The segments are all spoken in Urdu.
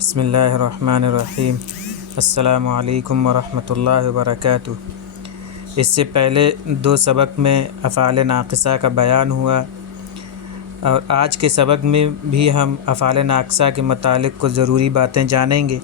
بسم اللہ الرحمن الرحیم۔ السلام علیکم ورحمۃ اللہ وبرکاتہ۔ اس سے پہلے دو سبق میں افعال ناقصہ کا بیان ہوا، اور آج کے سبق میں بھی ہم افعال ناقصہ کے متعلق کچھ ضروری باتیں جانیں گے۔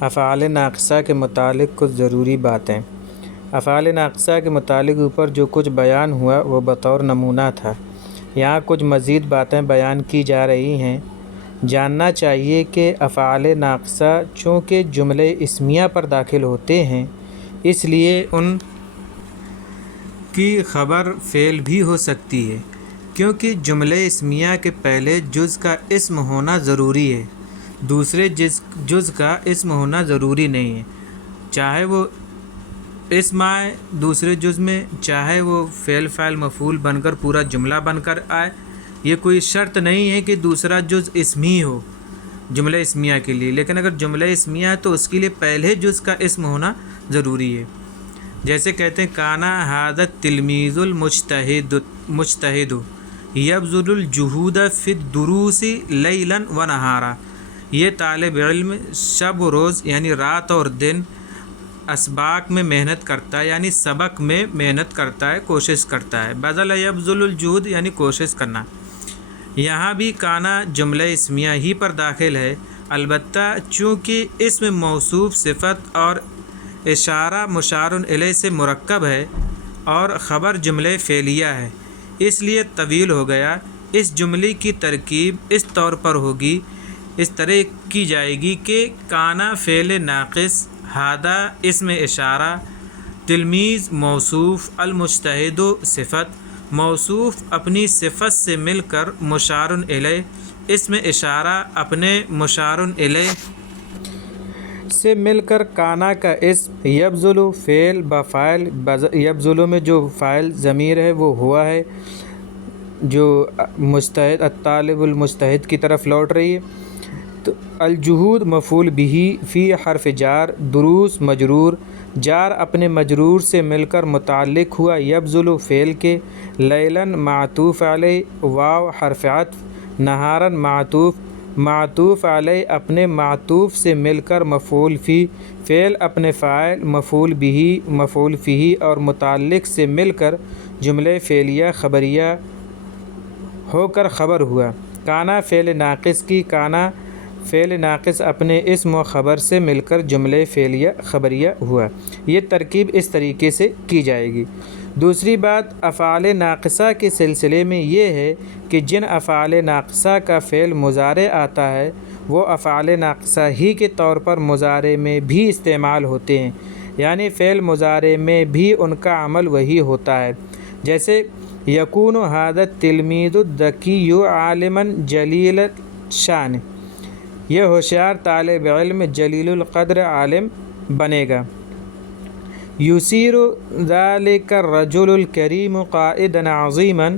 افعال ناقصہ کے متعلق کچھ ضروری باتیں۔ افعال ناقصہ کے متعلق اوپر جو کچھ بیان ہوا وہ بطور نمونہ تھا۔ یہاں کچھ مزید باتیں بیان کی جا رہی ہیں۔ جاننا چاہیے کہ افعال ناقصہ چونکہ جملے اسمیہ پر داخل ہوتے ہیں، اس لیے ان کی خبر فعل بھی ہو سکتی ہے، کیونکہ جملے اسمیہ کے پہلے جز کا اسم ہونا ضروری ہے، دوسرے جز کا اسم ہونا ضروری نہیں ہے۔ چاہے وہ اسم آئے دوسرے جز میں، چاہے وہ فعل فاعل مفعول بن کر پورا جملہ بن کر آئے، یہ کوئی شرط نہیں ہے کہ دوسرا جز اسمی ہو جملہ اسمیہ کے لیے، لیکن اگر جملہ اسمیہ ہے تو اس کے لیے پہلے جز کا اسم ہونا ضروری ہے۔ جیسے کہتے ہیں کانا ھذا التلمیذ المجتہد یبذل الجہود فی الدروس لیلا و نہارا، یہ طالب علم شب و روز یعنی رات اور دن اسباق میں محنت کرتا ہے، یعنی سبق میں محنت کرتا ہے، کوشش کرتا ہے۔ بذل یبذل الجہد یعنی کوشش کرنا۔ یہاں بھی کانا جملہ اسمیہ ہی پر داخل ہے، البتہ چونکہ اسم موصوف صفت اور اشارہ مشار الیہ سے مرکب ہے اور خبر جملہ فعلیہ ہے، اس لیے طویل ہو گیا۔ اس جملے کی ترکیب اس طور پر ہوگی، اس طرح کی جائے گی کہ کانا فعل ناقص، ھذا اسم اشارہ، تلمیذ موصوف، المجتہد صفت، موصوف اپنی صفت سے مل کر مشار الیہ، اسم اشارہ اپنے مشار الیہ سے مل کر کانا کا اسم، یبذل فعل بفاعل، یبذل میں جو فاعل ضمیر ہے وہ ہوا ہے جو مجتہد الطالب المجتہد کی طرف لوٹ رہی ہے، تو الجہود مفعول بہ، فی حرف جار، دروس مجرور، جار اپنے مجرور سے مل کر متعلق ہوا یبذل فعل کے، لیلاً معطوف علیہ، واو حرف عطف، نہاراً معطوف علیہ اپنے معطوف سے مل کر مفعول فی، فعل اپنے فاعل مفعول بہ مفعول فیہ اور متعلق سے مل کر جملہ فعلیہ خبریہ ہو کر خبر ہوا۔ کانا فعل ناقص کی، کانا فعل ناقص اپنے اسم و خبر سے مل کر جملہ فعلیہ خبریہ ہوا۔ یہ ترکیب اس طریقے سے کی جائے گی۔ دوسری بات افعال ناقصہ کے سلسلے میں یہ ہے کہ جن افعال ناقصہ کا فعل مضارع آتا ہے وہ افعال ناقصہ ہی کے طور پر مضارع میں بھی استعمال ہوتے ہیں، یعنی فعل مضارع میں بھی ان کا عمل وہی ہوتا ہے۔ جیسے یکون ھذا التلمیذ الذکی عالما جلیل الشان، یہ ہوشیار طالب علم جلیل القدر عالم بنے گا۔ یصیر ذلک الرجل الکریم قائدا عظیما،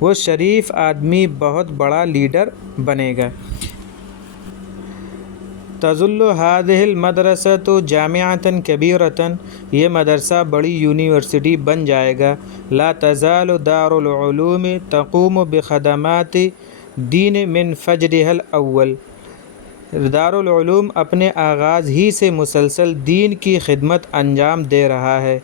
وہ شریف آدمی بہت بڑا لیڈر بنے گا۔ تظل ھذہ المدرسۃ جامعۃ کبیرۃ، یہ مدرسہ بڑی یونیورسٹی بن جائے گا۔ لا تزال دار العلوم تقوم بخدمات دین من فجرها الاول، دارالعلوم اپنے آغاز ہی سے مسلسل دین کی خدمت انجام دے رہا ہے۔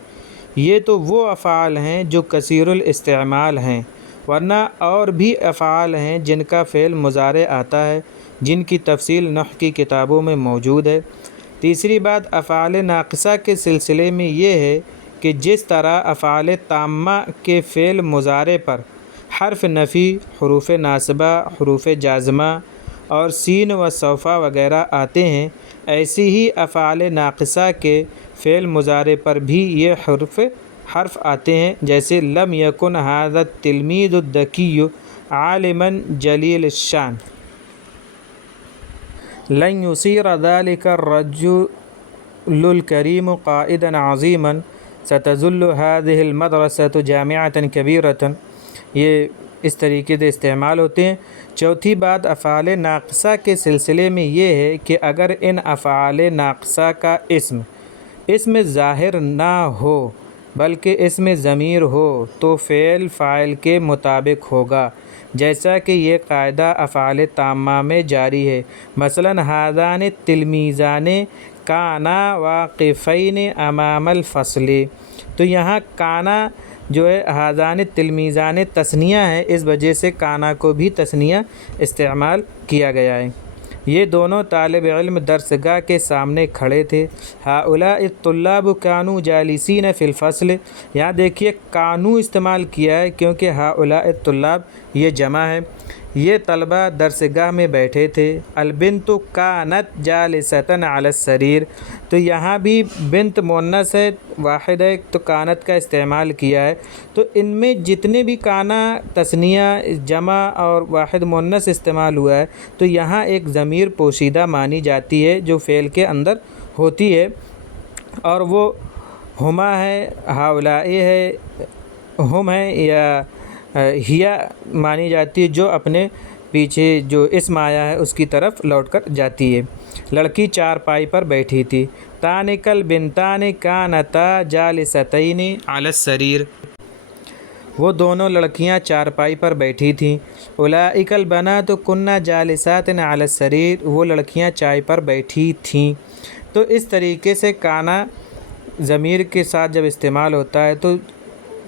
یہ تو وہ افعال ہیں جو کثیر الاستعمال ہیں، ورنہ اور بھی افعال ہیں جن کا فعل مضارع آتا ہے، جن کی تفصیل نحو کی کتابوں میں موجود ہے۔ تیسری بات افعال ناقصہ کے سلسلے میں یہ ہے کہ جس طرح افعال تامہ کے فعل مضارع پر حرف نفی، حروف ناصبہ، حروف جازمہ اور سین و سوف وغیرہ آتے ہیں، ایسی ہی افعال ناقصہ کے فعل مضارع پر بھی یہ حرف آتے ہیں، جیسے لم یکن ھذا التلمیذ الذکی عالما جلیل الشان، لن یصیر ذلک الرجل الکریم قائدا عظیما، ستظل ھذہ المدرسۃ جامعۃ کبیرۃ، یہ اس طریقے سے استعمال ہوتے ہیں۔ چوتھی بات افعال ناقصہ کے سلسلے میں یہ ہے کہ اگر ان افعال ناقصہ کا اسم ظاہر نہ ہو بلکہ اسم ضمیر ہو تو فعل فاعل کے مطابق ہوگا، جیسا کہ یہ قاعدہ افعال تامہ میں جاری ہے۔ مثلاً ہذان التلمیذان کانا واقفین امام الفصل، تو یہاں کانا جو ہے ہذان التلمیذان تثنیہ ہے، اس وجہ سے کانا کو بھی تثنیہ استعمال کیا گیا ہے۔ یہ دونوں طالب علم درسگاہ کے سامنے کھڑے تھے۔ ہؤلاء الطلاب کانوا جالسین فی الفصل، یہاں دیکھیے کانوا استعمال کیا ہے کیونکہ ہؤلاء الطلاب یہ جمع ہے، یہ طلبہ درسگاہ میں بیٹھے تھے۔ البنت کانت جالسۃ علی السریر، تو یہاں بھی بنت مؤنث ہے، واحد ہے تو کانت کا استعمال کیا ہے۔ تو ان میں جتنے بھی کانا تثنیہ جمع اور واحد مؤنث استعمال ہوا ہے تو یہاں ایک ضمیر پوشیدہ مانی جاتی ہے جو فعل کے اندر ہوتی ہے، اور وہ ہما ہے، ہؤلاء ہے، ہم ہے یا ہیا مانی جاتی ہے جو اپنے پیچھے جو اسم آیا ہے اس کی طرف لوٹ کر جاتی ہے۔ لڑکی چارپائی پر بیٹھی تھی۔ تانک البنتان کانتا جالستین علی السریر، وہ دونوں لڑکیاں چارپائی پر بیٹھی تھیں۔ اولئک البنات کن جالسات علی السریر، وہ لڑکیاں چائے پر بیٹھی تھیں۔ تو اس طریقے سے کانا ضمیر کے ساتھ جب استعمال ہوتا ہے تو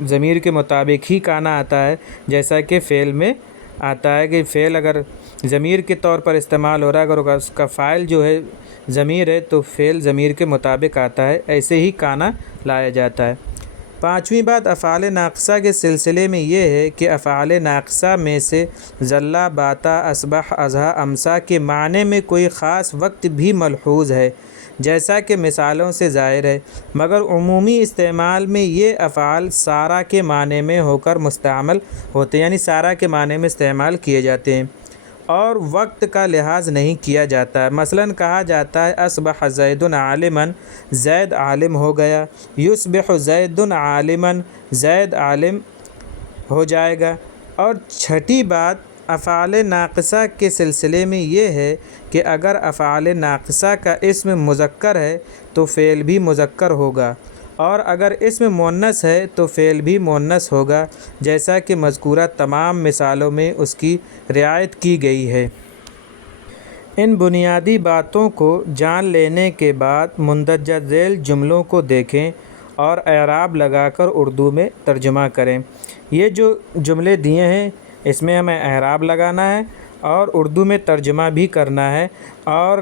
ضمیر کے مطابق ہی کانا آتا ہے، جیسا کہ فعل میں آتا ہے کہ فعل اگر ضمیر کے طور پر استعمال ہو رہا ہے، اگر اس کا فاعل جو ہے ضمیر ہے تو فعل ضمیر کے مطابق آتا ہے، ایسے ہی کانا لایا جاتا ہے۔ پانچویں بات افعال ناقصہ کے سلسلے میں یہ ہے کہ افعال ناقصہ میں سے ظل، باتا، اصبح، اضحیٰ، امسیٰ کے معنی میں کوئی خاص وقت بھی ملحوظ ہے، جیسا کہ مثالوں سے ظاہر ہے، مگر عمومی استعمال میں یہ افعال سارا کے معنی میں ہو کر مستعمل ہوتے ہیں، یعنی سارا کے معنی میں استعمال کیے جاتے ہیں اور وقت کا لحاظ نہیں کیا جاتا ہے۔ مثلاً کہا جاتا ہے اصبح زید عالما، زید عالم ہو گیا۔ یصبح زید عالما، زید عالم ہو جائے گا۔ اور چھٹی بات افعال ناقصہ کے سلسلے میں یہ ہے کہ اگر افعال ناقصہ کا اسم مذکر ہے تو فعل بھی مذکر ہوگا، اور اگر اسم مؤنث ہے تو فعل بھی مؤنث ہوگا، جیسا کہ مذکورہ تمام مثالوں میں اس کی رعایت کی گئی ہے۔ ان بنیادی باتوں کو جان لینے کے بعد مندرجہ ذیل جملوں کو دیکھیں اور اعراب لگا کر اردو میں ترجمہ کریں۔ یہ جو جملے دیے ہیں اس میں ہمیں اعراب لگانا ہے اور اردو میں ترجمہ بھی کرنا ہے، اور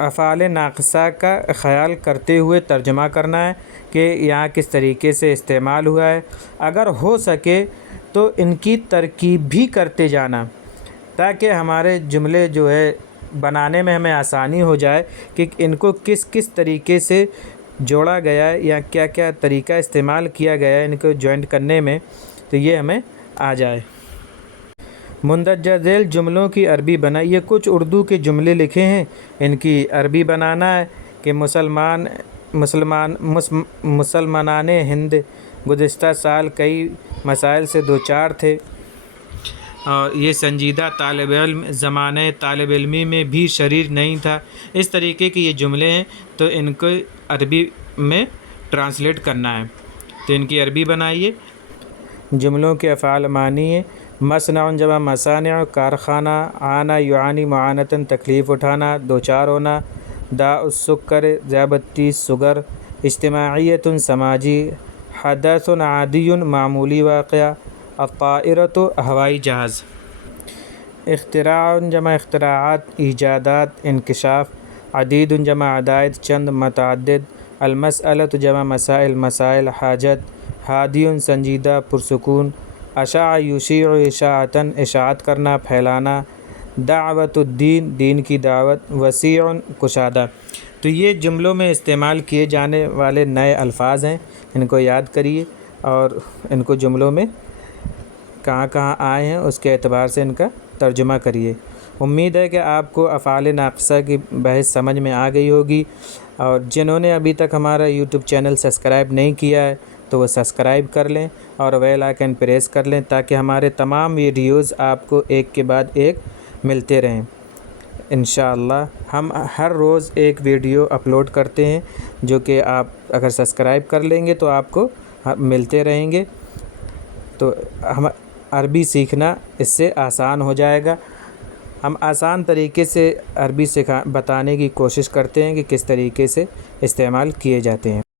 افعال ناقصہ کا خیال کرتے ہوئے ترجمہ کرنا ہے کہ یہاں کس طریقے سے استعمال ہوا ہے۔ اگر ہو سکے تو ان کی ترکیب بھی کرتے جانا تاکہ ہمارے جملے جو ہے بنانے میں ہمیں آسانی ہو جائے کہ ان کو کس کس طریقے سے جوڑا گیا ہے یا کیا کیا طریقہ استعمال کیا گیا ہے ان کو جوائنٹ کرنے میں، تو یہ ہمیں آ جائے۔ مندرجہ ذیل جملوں کی عربی بنائیے۔ کچھ اردو کے جملے لکھے ہیں، ان کی عربی بنانا ہے کہ مسلمانان ہند گزشتہ سال کئی مسائل سے دوچار تھے، اور یہ سنجیدہ طالب علم زمانۂ طالب علمی میں بھی شریر نہیں تھا۔ اس طریقے کے یہ جملے ہیں تو ان کو عربی میں ٹرانسلیٹ کرنا ہے، تو ان کی عربی بنائیے۔ جملوں کے افعال معنی ہے۔ مصنع جمع مصانع، کارخانہ۔ عانى يعاني معانة، تکلیف اٹھانا، دوچار ہونا۔ داء السکر، ذیابطیس، شوگر۔ اجتماعیت، سماجی۔ حدث عادی، معمولی واقعہ۔ الطائرۃ، ہوائی جہاز۔ اختراع جمع اختراعات، ایجادات، انکشاف۔ عدید جمع عدائد، چند، متعدد۔ المسألۃ جمع مسائل، مسائل۔ حاجت۔ ہادی، سنجیدہ، پرسکون۔ اشاع یشیع، اشاعۃ، اشاعت کرنا، پھیلانا۔ دعوت الدین، دین کی دعوت۔ وسیع، کشادہ۔ تو یہ جملوں میں استعمال کیے جانے والے نئے الفاظ ہیں، ان کو یاد کریے اور ان کو جملوں میں کہاں کہاں آئے ہیں اس کے اعتبار سے ان کا ترجمہ کریے۔ امید ہے کہ آپ کو افعال ناقصہ کی بحث سمجھ میں آ گئی ہوگی، اور جنہوں نے ابھی تک ہمارا یوٹیوب چینل سبسکرائب نہیں کیا ہے تو وہ سبسکرائب کر لیں اور بیل آئیکن پریس کر لیں تاکہ ہمارے تمام ویڈیوز آپ کو ایک کے بعد ایک ملتے رہیں۔ انشاءاللہ ہم ہر روز ایک ویڈیو اپلوڈ کرتے ہیں جو کہ آپ اگر سبسکرائب کر لیں گے تو آپ کو ملتے رہیں گے۔ تو عربی سیکھنا اس سے آسان ہو جائے گا۔ ہم آسان طریقے سے عربی بتانے کی کوشش کرتے ہیں کہ کس طریقے سے استعمال کیے جاتے ہیں۔